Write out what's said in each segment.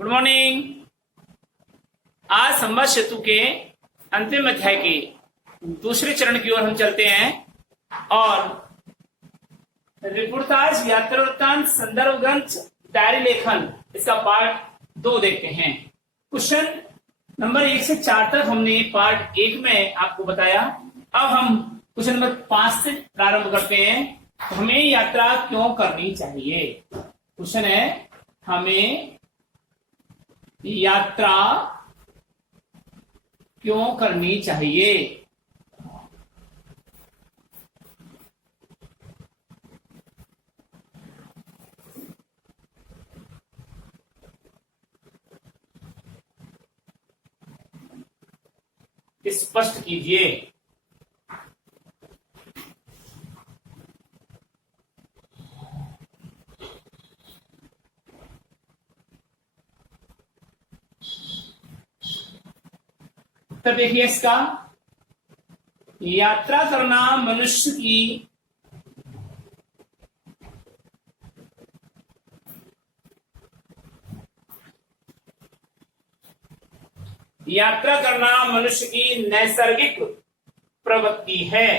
Good morning. आज संवाद सेतु के अंतिम अध्याय के दूसरे चरण की ओर हम चलते हैं और रिपोर्टाज यात्रा वृत्तांत संदर्भ ग्रंथ डायरी लेखन इसका पार्ट 2 देखते हैं। क्वेश्चन नंबर 1 से 4 तक हमने पार्ट 1 में आपको बताया। अब हम क्वेश्चन नंबर 5 से प्रारंभ करते हैं। हमें यात्रा क्यों करनी चाहिए? क्वेश्चन है, हमें यात्रा क्यों करनी चाहिए? स्पष्ट कीजिए। उत्तर देखिए इसका। यात्रा करना मनुष्य की नैसर्गिक प्रवृत्ति है।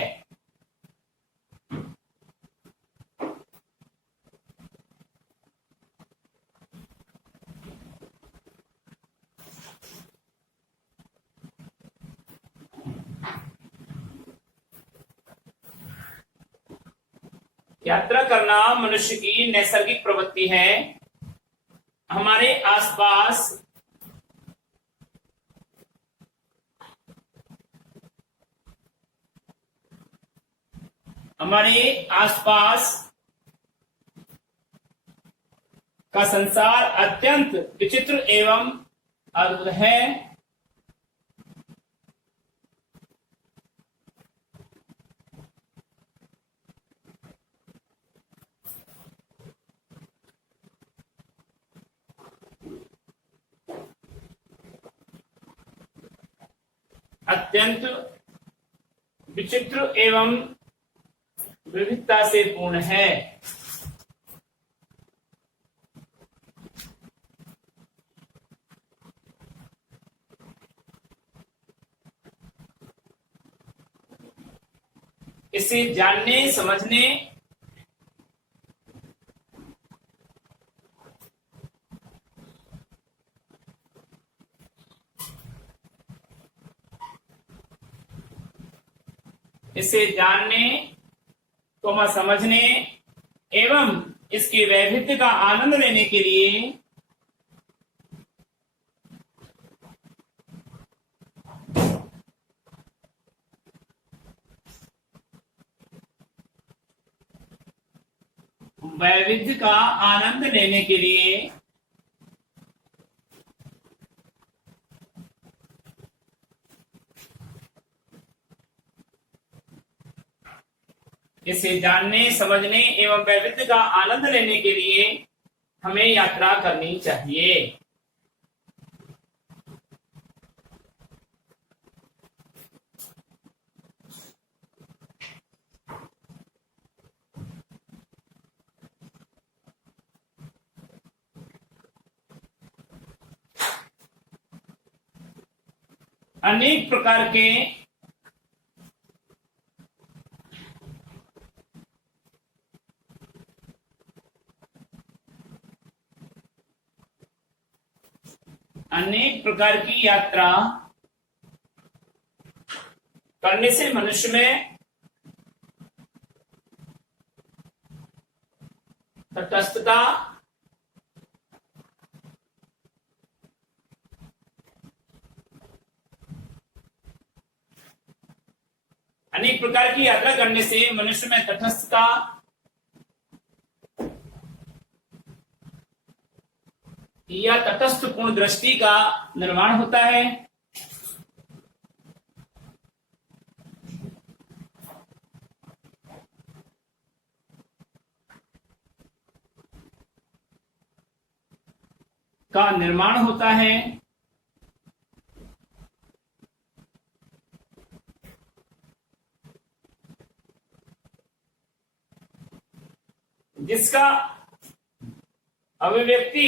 यात्रा करना मनुष्य की नैसर्गिक प्रवृत्ति है। हमारे आसपास का संसार अत्यंत विचित्र एवं अद्भुत है। अत्यंत विचित्र एवं विविधता से पूर्ण है। इसे जानने समझने समझने एवं इसके वैविध्य का आनंद लेने के लिए इसे जानने समझने एवं वैविध्य का आनंद लेने के लिए हमें यात्रा करनी चाहिए। अनेक प्रकार के की यात्रा करने से मनुष्य में तटस्थता, अनेक प्रकार की यात्रा करने से मनुष्य में तटस्थता या तटस्थ पूर्ण दृष्टि का निर्माण होता है। जिसका अभिव्यक्ति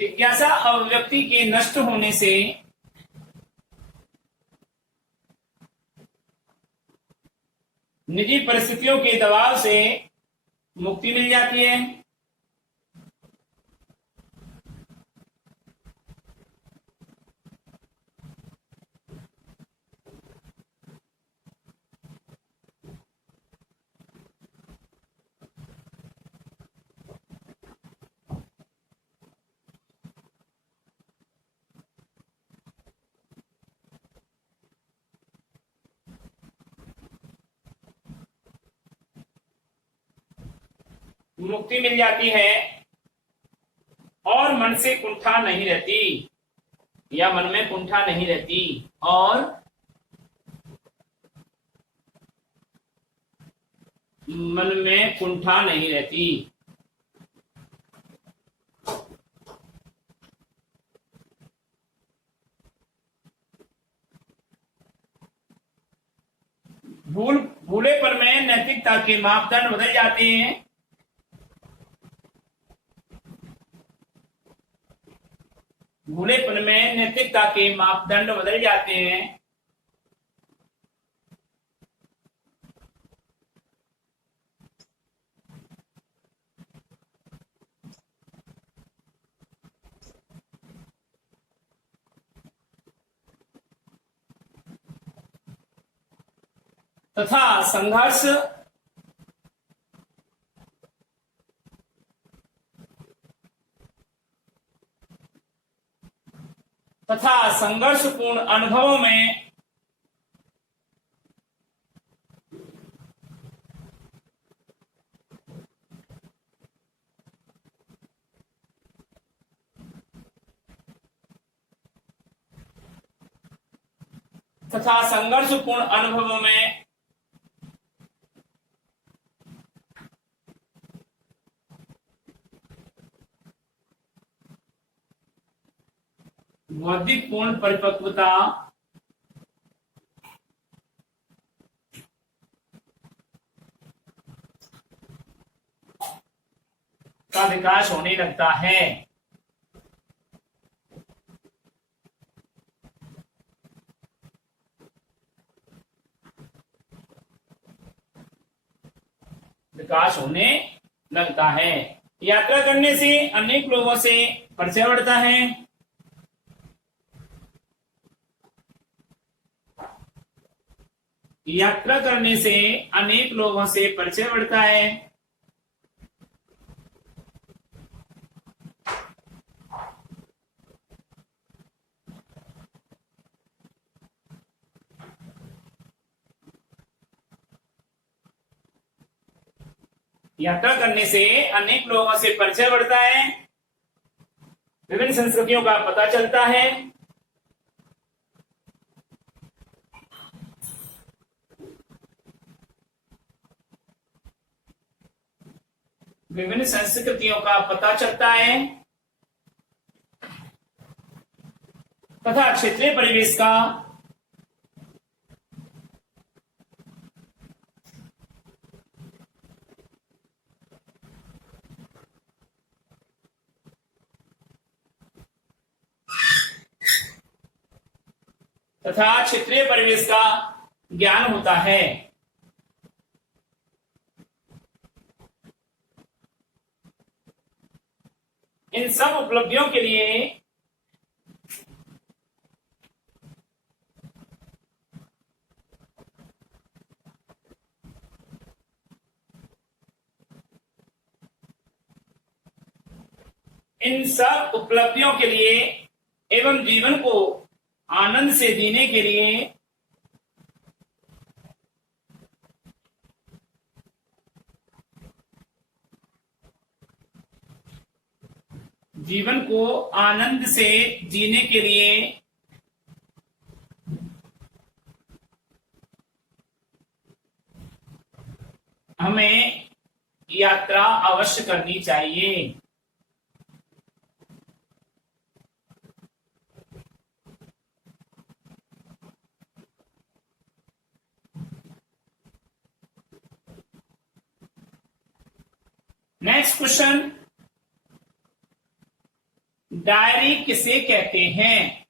जिज्ञासा अभिव्यक्ति के नष्ट होने से निजी परिस्थितियों के दबाव से मुक्ति मिल जाती है। मुक्ति मिल जाती है और मन से कुंठा नहीं रहती, या मन में कुंठा नहीं रहती, और मन में कुंठा नहीं रहती। भूलेपन में नैतिकता के मापदंड बदल जाते हैं। भूलेपन में नैतिकता के मापदंड बदल जाते हैं। तथा संघर्ष संघर्षपूर्ण अनुभवों में बौद्धिक पूर्ण परिपक्वता का विकास होने लगता है। यात्रा करने से अनेक लोगों से परिचय बढ़ता है। यात्रा करने से अनेक लोगों से परिचय बढ़ता है। यात्रा करने से अनेक लोगों से परिचय बढ़ता है, विभिन्न संस्कृतियों का पता चलता है, विभिन्न संस्कृतियों का पता चलता है तथा क्षेत्रीय परिवेश का ज्ञान होता है। इन सब उपलब्धियों के लिए एवं जीवन को आनंद से जीने के लिए हमें यात्रा अवश्य करनी चाहिए। नेक्स्ट क्वेश्चन, डायरी किसे कहते हैं?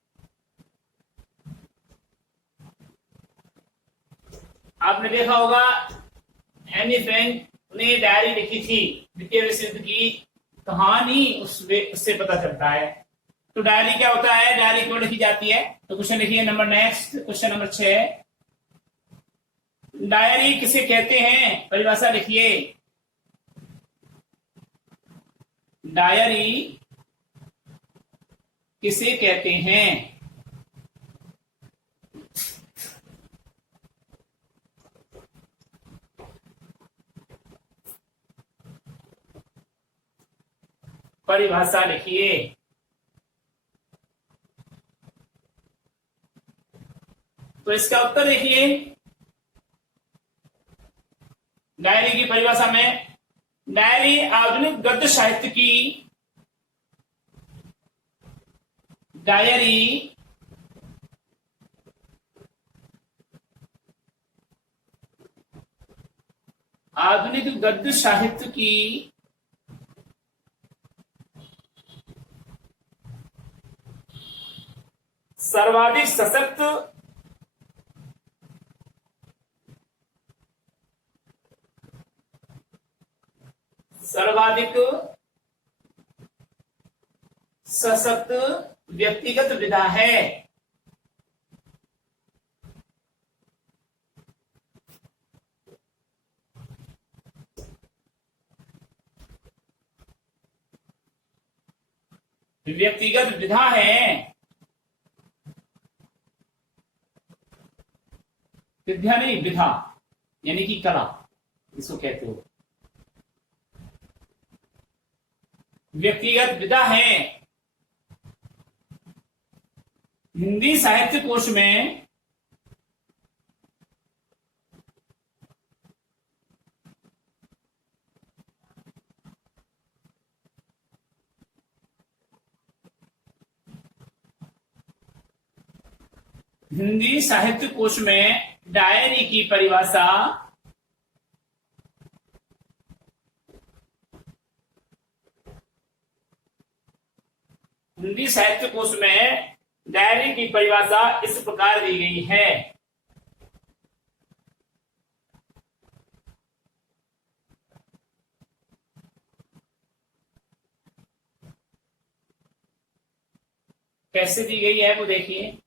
आपने देखा होगा एनी फ्रैंक ने डायरी लिखी थी, द्वितीय विश्व युद्ध की कहानी उससे पता चलता है। तो डायरी क्या होता है, डायरी क्यों लिखी जाती है? तो क्वेश्चन लिखिए number next, question number 6, diary किसे कहते हैं? परिभाषा लिखिए। डायरी किसे कहते हैं? परिभाषा लिखिए। तो इसका उत्तर देखिए, डायरी की परिभाषा में, डायरी आधुनिक गद्य साहित्य की, डायरी आधुनिक गद्य साहित्य की सर्वाधिक सशक्त सशक्त व्यक्तिगत विधा है। व्यक्तिगत विधा है, विद्या नहीं विधा, यानी कि कला इसको कहते हो। व्यक्तिगत विधा है। हिंदी साहित्य कोश में हिंदी साहित्य कोश में डायरी की परिभाषा हिंदी साहित्य कोश में डायरी की परिभाषा इस प्रकार दी गई है। कैसे दी गई है वो देखिए।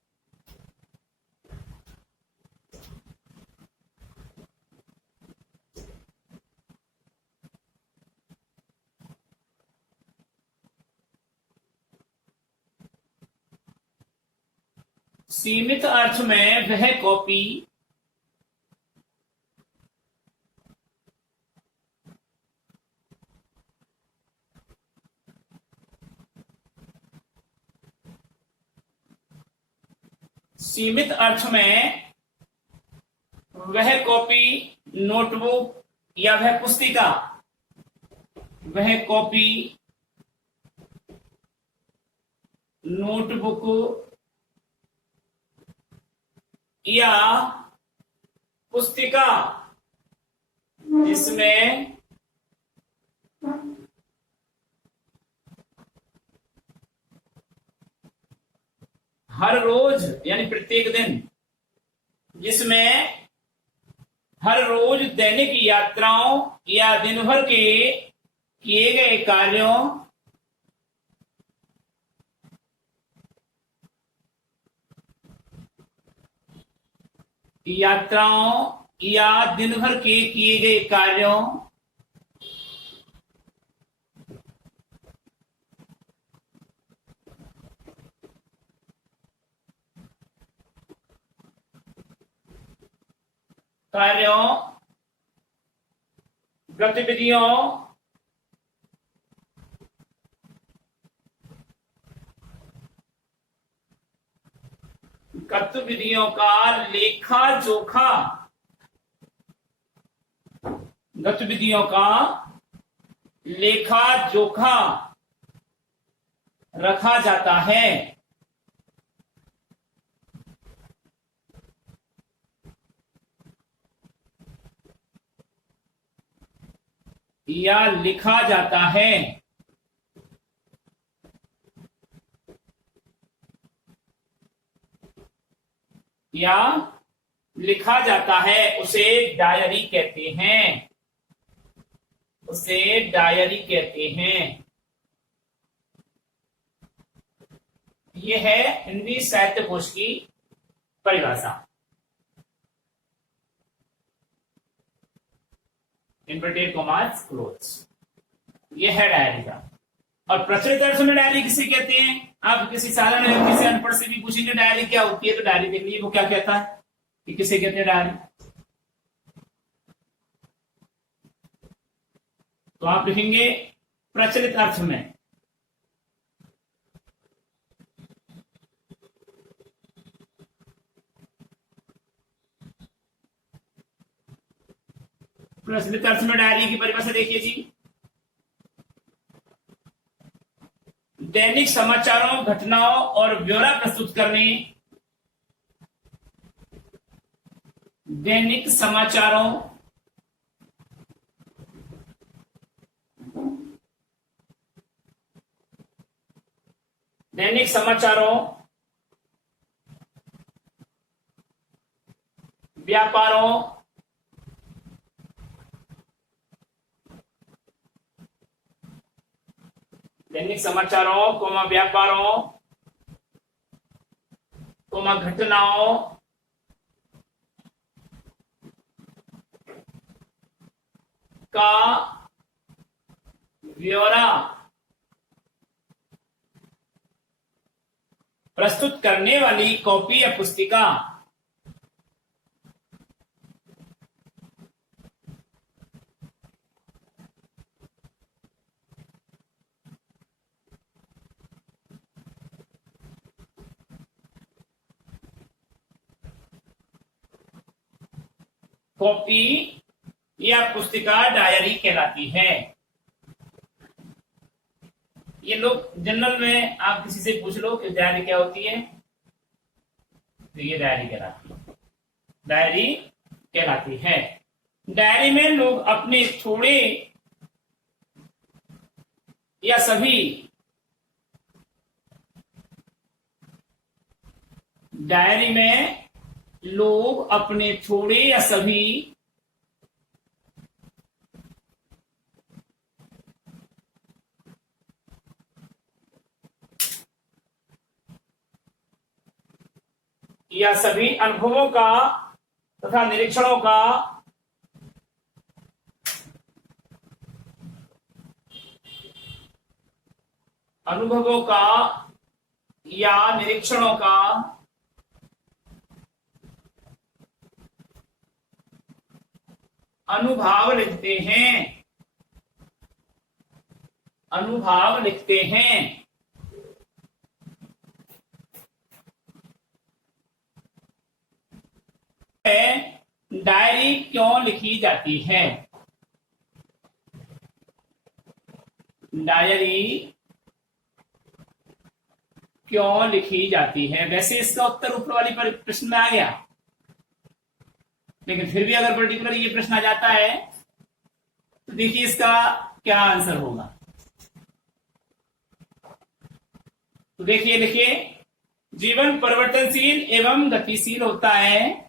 सीमित अर्थ में वह कॉपी सीमित अर्थ में वह कॉपी नोटबुक या वह पुस्तिका, वह कॉपी नोटबुक या पुस्तिका जिसमें हर रोज यानी प्रत्येक दिन, जिसमें हर रोज दैनिक यात्राओं या दिन भर के किए गए कार्यों या दिन भर के किए गए कार्यों गतिविधियों गतिविधियों का लेखा जोखा, गतिविधियों का लेखा जोखा रखा जाता है। या लिखा जाता है। या लिखा जाता है उसे डायरी कहते हैं, उसे डायरी कहते हैं। यह है हिंदी साहित्य कोश की परिभाषा। इनवर्टेड कॉमास क्लोज, यह है डायरी का। और प्रचलित अर्थ में डायरी किसे कहते हैं? आप किसी साधारण व्यक्ति से, अनपढ़ से भी पूछेंगे डायरी क्या होती है, तो डायरी देख लीजिए वो क्या कहता है कि किसे कहते हैं डायरी। तो आप लिखेंगे प्रचलित अर्थ में। प्रचलित अर्थ में डायरी की परिभाषा देखिए जी। दैनिक समाचारों, घटनाओं और ब्यौरा प्रस्तुत करने, दैनिक समाचारों, दैनिक समाचारों, व्यापारों, दैनिक समाचारों, व्यापारों, घटनाओं, का ब्यौरा प्रस्तुत करने वाली कॉपी या पुस्तिका। कॉपी या पुस्तिका डायरी कहलाती है। ये लोग जनरल में आप किसी से पूछ लो कि डायरी क्या होती है, तो ये डायरी कहलाती है, डायरी कहलाती है। डायरी में लोग अपने थोड़े या सभी, डायरी में लोग अपने थोड़े या सभी या सभी अनुभवों का तथा निरीक्षणों का अनुभवों का या निरीक्षणों का अनुभाव लिखते हैं, अनुभाव लिखते हैं। डायरी क्यों लिखी जाती है? डायरी क्यों लिखी जाती है? वैसे इसका उत्तर ऊपर वाली प्रश्न में आ गया, लेकिन फिर भी अगर पर्टिकुलर ये प्रश्न आ जाता है तो देखिए इसका क्या आंसर होगा। तो देखिए, लिखिए, जीवन परिवर्तनशील एवं गतिशील होता है।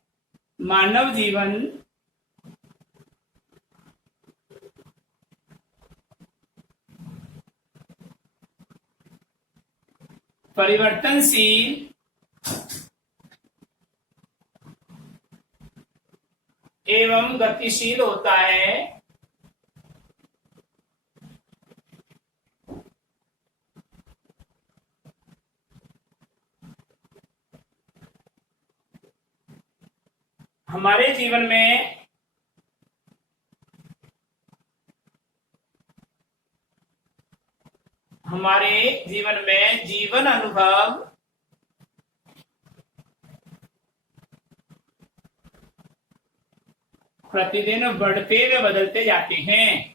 मानव जीवन परिवर्तनशील एवं गतिशील होता है। हमारे जीवन में जीवन अनुभव प्रतिदिन बढ़ते व बदलते जाते हैं।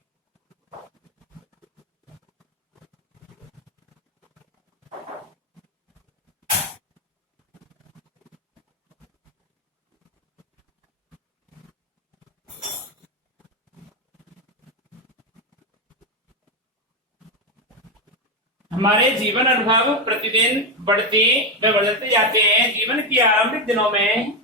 हमारे जीवन अनुभव प्रतिदिन बढ़ते व बदलते जाते हैं। जीवन के आरंभिक दिनों में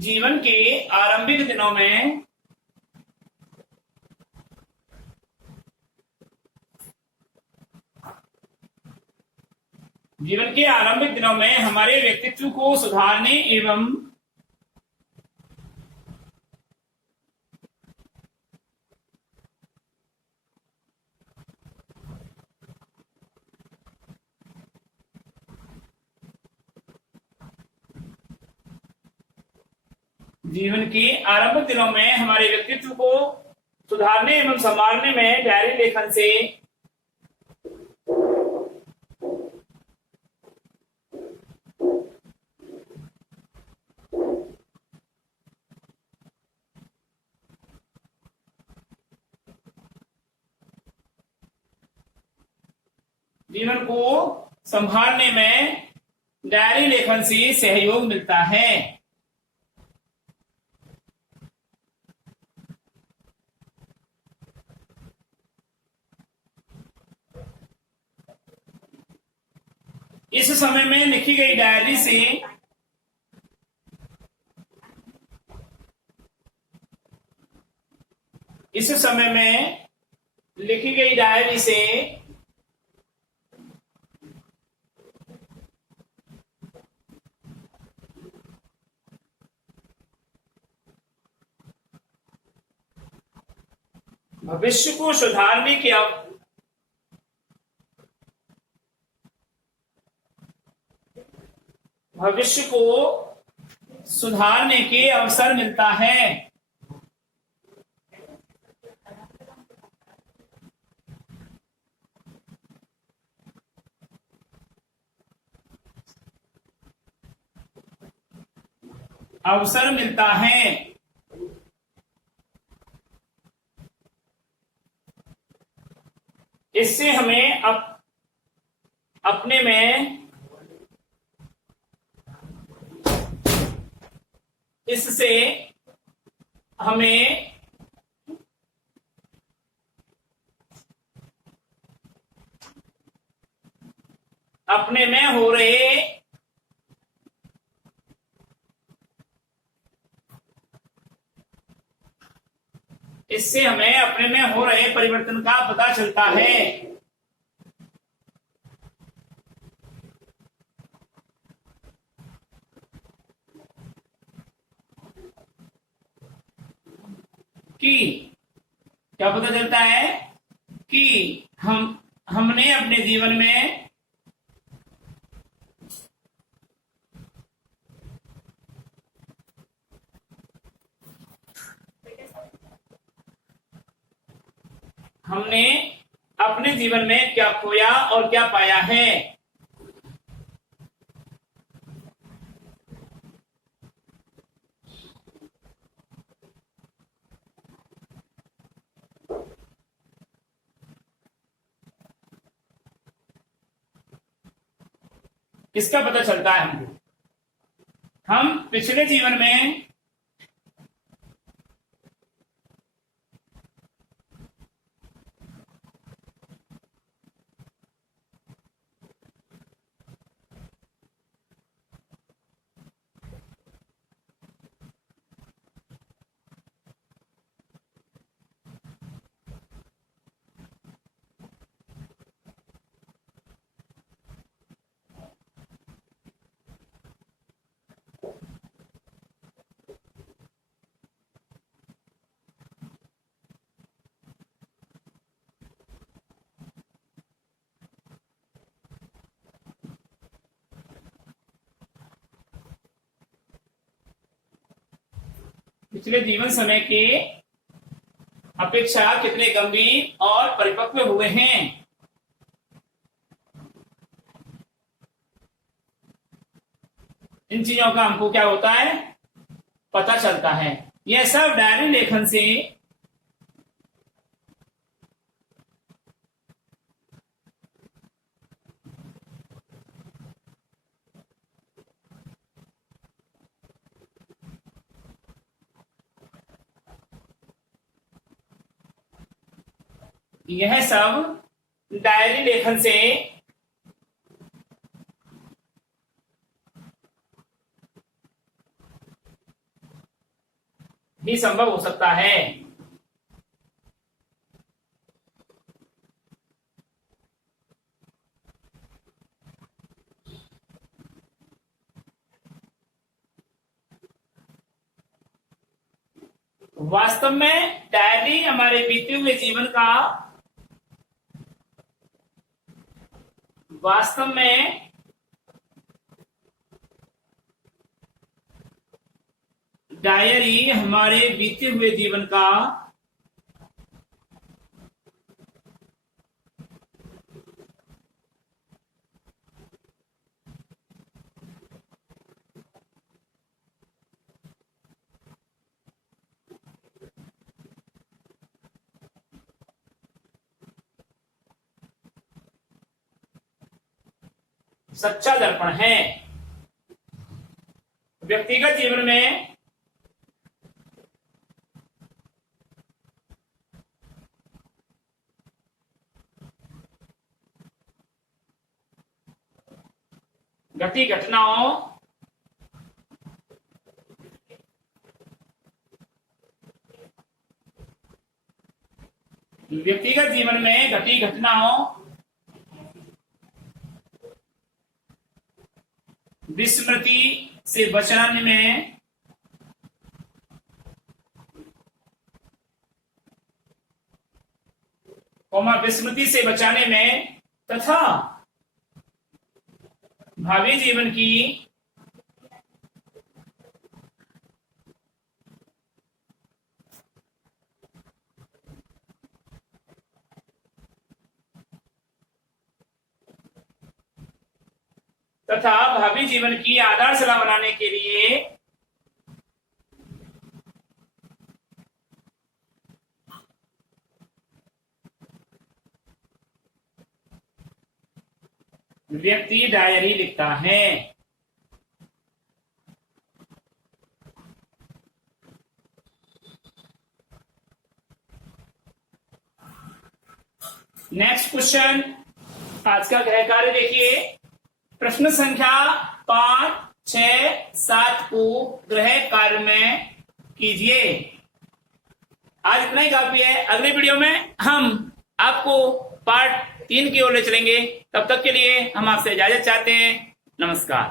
जीवन के आरंभिक दिनों में जीवन के आरंभिक दिनों में हमारे व्यक्तित्व को सुधारने एवं जीवन के आरंभिक दिनों में हमारे व्यक्तित्व को सुधारने एवं संवारने में डायरी लेखन से जीवन को संभालने में डायरी लेखन से सहयोग मिलता है। इस समय में लिखी गई डायरी से भविष्य को सुधारने के अवसर मिलता है। इससे हमें अपने में हो रहे परिवर्तन का पता चलता है। कि क्या पता चलता है कि हमने अपने जीवन में क्या खोया और क्या पाया है। इसका पता चलता है हमको। हम पिछले जीवन में पिछले जीवन समय के अपेक्षा कितने गंभीर और परिपक्व हुए हैं। इन चीजों का हमको क्या होता है, पता चलता है। यह सब डायरी लेखन से यह सब डायरी लेखन से भी संभव हो सकता है। वास्तव में डायरी हमारे बीते हुए जीवन का डायरी हमारे बीते हुए जीवन का सच्चा दर्पण है। व्यक्तिगत जीवन में घटी घटनाओं विस्मृति से बचाने में तथा भावी जीवन की आधारशिला बनाने के लिए व्यक्ति डायरी लिखता है। नेक्स्ट क्वेश्चन, आज का गृह कार्य देखिए। प्रश्न संख्या 5, 6, 7 को गृह कार्य में कीजिए। आज इतना ही काफी है। अगले वीडियो में हम आपको पार्ट 3 की ओर ले चलेंगे। तब तक के लिए हम आपसे इजाजत चाहते हैं। नमस्कार।